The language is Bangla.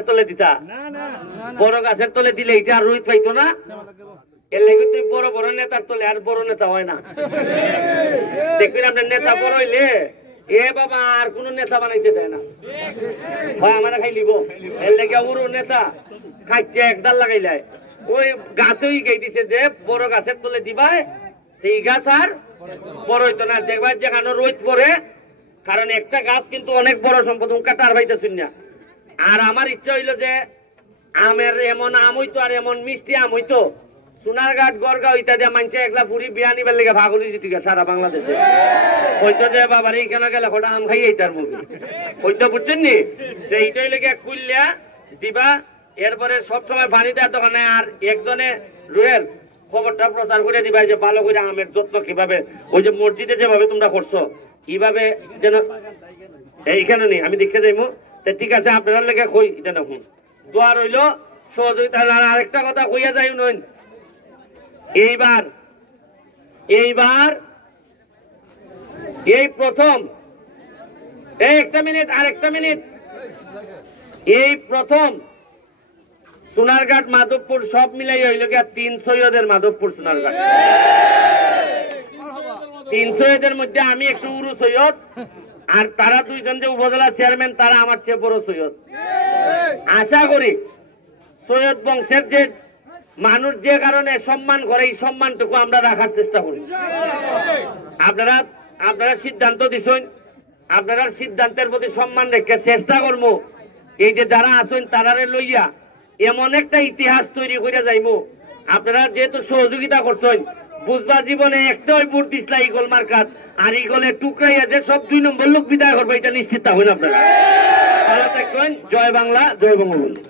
তলে দিতা বড় গাছের তলে দিলে এটা আর রোহিত পাইতো না। এর লেগে তুই বড় বড় নেতার তলে আর বড় নেতা হয় না। দেখবেন আপনার নেতা বড় হইলে এ বাবা আর কোন নেতা বানাইতে দেয় না, হয় আমার খাই লিব। এর লেগে ওর নেতা খাইতে একদাল লাগাইলে ওই গাছেই গাই দিছে যে বড় গাছের তলে দিবাই এই গাছ আর বড় হইতো না। দেখবা যেখানে রোদ পড়ে, কারণ একটা গাছ কিন্তু অনেক বড় সম্পদ, কাটার ভাইতে শুন না। আর আমার ইচ্ছা হইলো যে আমের এমন আম হইতো আর এমন মিষ্টি আম হইতো সোনারঘাট গড়গাঁও ইত্যাদি মানছে একলা পুরি বিয়া নিবার লেগে ভাগলি দিতে সারা বাংলাদেশে হইতো যে বাবার এইখানে গেলে ওটা আম খাই এইটার মুভি হইতো, বুঝছেন নি? যে এইটাই লেগে কুললিয়া দিবা, এরপরে সবসময় পানি দেওয়ার দোকানে আর একজনে রুয়েল খবরটা প্রচার করে দিবা যে ভালো করে আমের যত্ন কিভাবে, ওই যে মসজিদে যেভাবে তোমরা করছো এইভাবে যেন এইখানে নেই। আমি দেখে যাইমু। ঠিক আছে, আপনারা লেগে কই এটা না দোয়া রইল সহযোগিতা। আরেকটা কথা কইয়া যাই নইন, এইবার এই প্রথম একটা মিনিট আরেকটা মিনিট, এই প্রথম সোনারঘাট মাধবপুর সব মিলাই হইল গিয়া 3 সৈয়দের মাধবপুর সোনারঘাট। 3 সৈয়দের মধ্যে আমি একটু উরু সৈয়দ, আর তারা দুইজন যে উপজেলা চেয়ারম্যান তারা আমার চেয়ে বড় সৈয়দ। আশা করি সৈয়দ বংশের যে মানুষ যে কারণে সম্মান করে এই সম্মানটুকু আমরা রাখার চেষ্টা করি। আপনারা সিদ্ধান্ত দিছেন, আপনারা সিদ্ধান্তের প্রতি সম্মান রেখে চেষ্টা করবো এই যে যারা আছেন তারারে লইয়া এমন একটা ইতিহাস তৈরি করে যাইবো। আপনারা যেহেতু সহযোগিতা করছেন, বুঝবা জীবনে একটাই ভোট দিসলা ইগল মার্কাত, আর ইগলে টুকরাইয়া যে সব 2 নম্বর লোক বিদায় করবো এটা নিশ্চিত হইন আপনারা। জয় বাংলা, জয় বঙ্গবন্ধু।